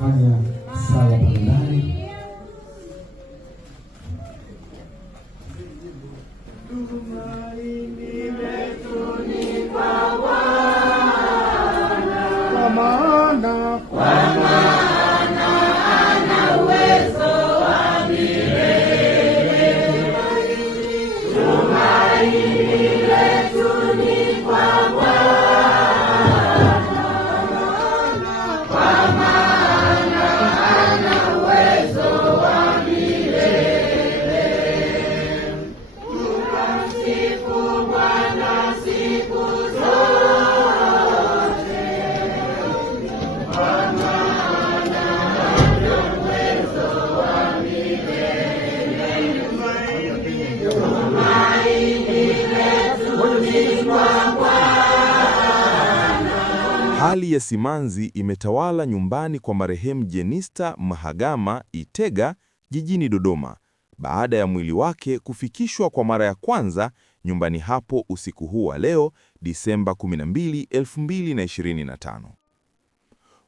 tutafanya sala mbalimbali. Hali ya simanzi imetawala nyumbani kwa marehemu Jenista Mhagama Itega jijini Dodoma baada ya mwili wake kufikishwa kwa mara ya kwanza nyumbani hapo usiku huu wa leo Disemba 12, 2025.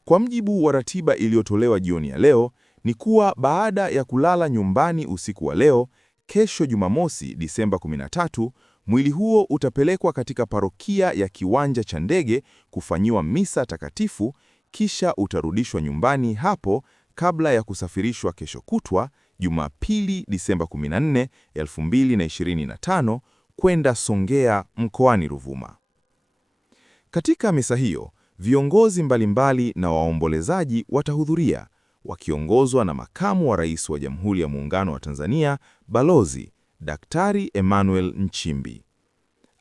Kwa mjibu wa ratiba iliyotolewa jioni ya leo ni kuwa baada ya kulala nyumbani usiku wa leo, kesho Jumamosi Disemba 13, mwili huo utapelekwa katika parokia ya Kiwanja cha Ndege kufanyiwa misa takatifu, kisha utarudishwa nyumbani hapo kabla ya kusafirishwa kesho kutwa Jumapili Disemba 14, 2025 kwenda Songea mkoani Ruvuma. Katika misa hiyo, viongozi mbalimbali na waombolezaji watahudhuria wakiongozwa na Makamu wa Rais wa Jamhuri ya Muungano wa Tanzania, Balozi Daktari Emmanuel Nchimbi.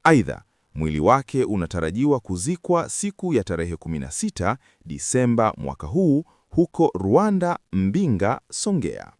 Aidha, mwili wake unatarajiwa kuzikwa siku ya tarehe 16 Disemba mwaka huu huko Rwanda, Mbinga, Songea.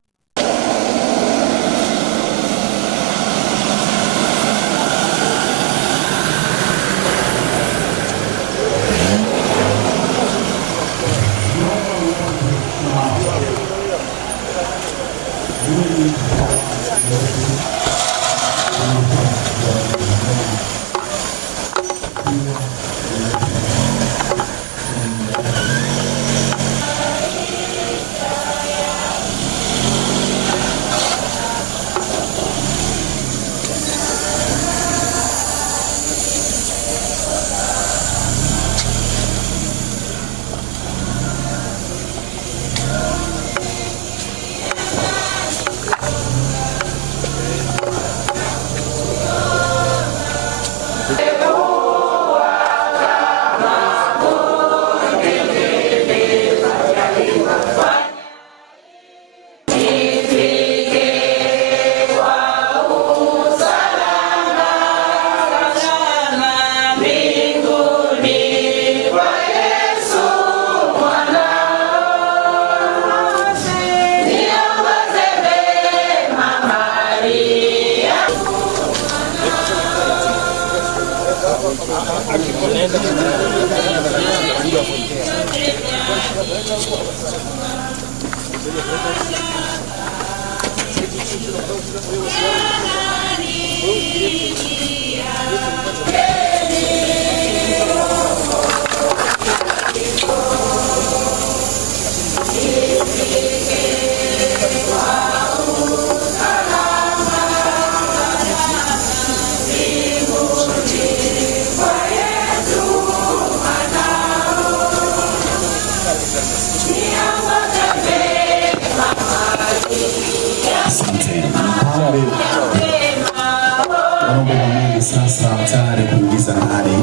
Sasa tayari kuingiza hadi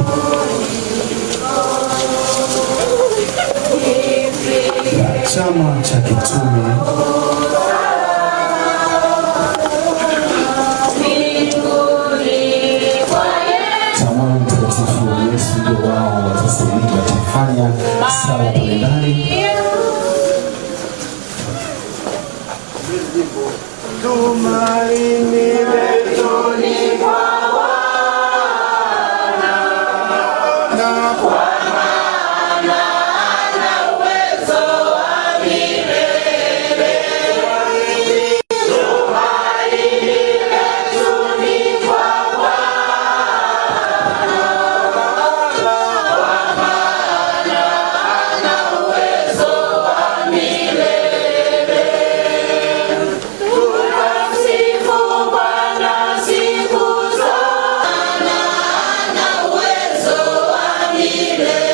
chama cha kitume Tamaa Mtakatifu wa Yesu, ndio wao watasaidia watafanya sala mbalimbali. Tumaini letu ni kwa Amen. milele.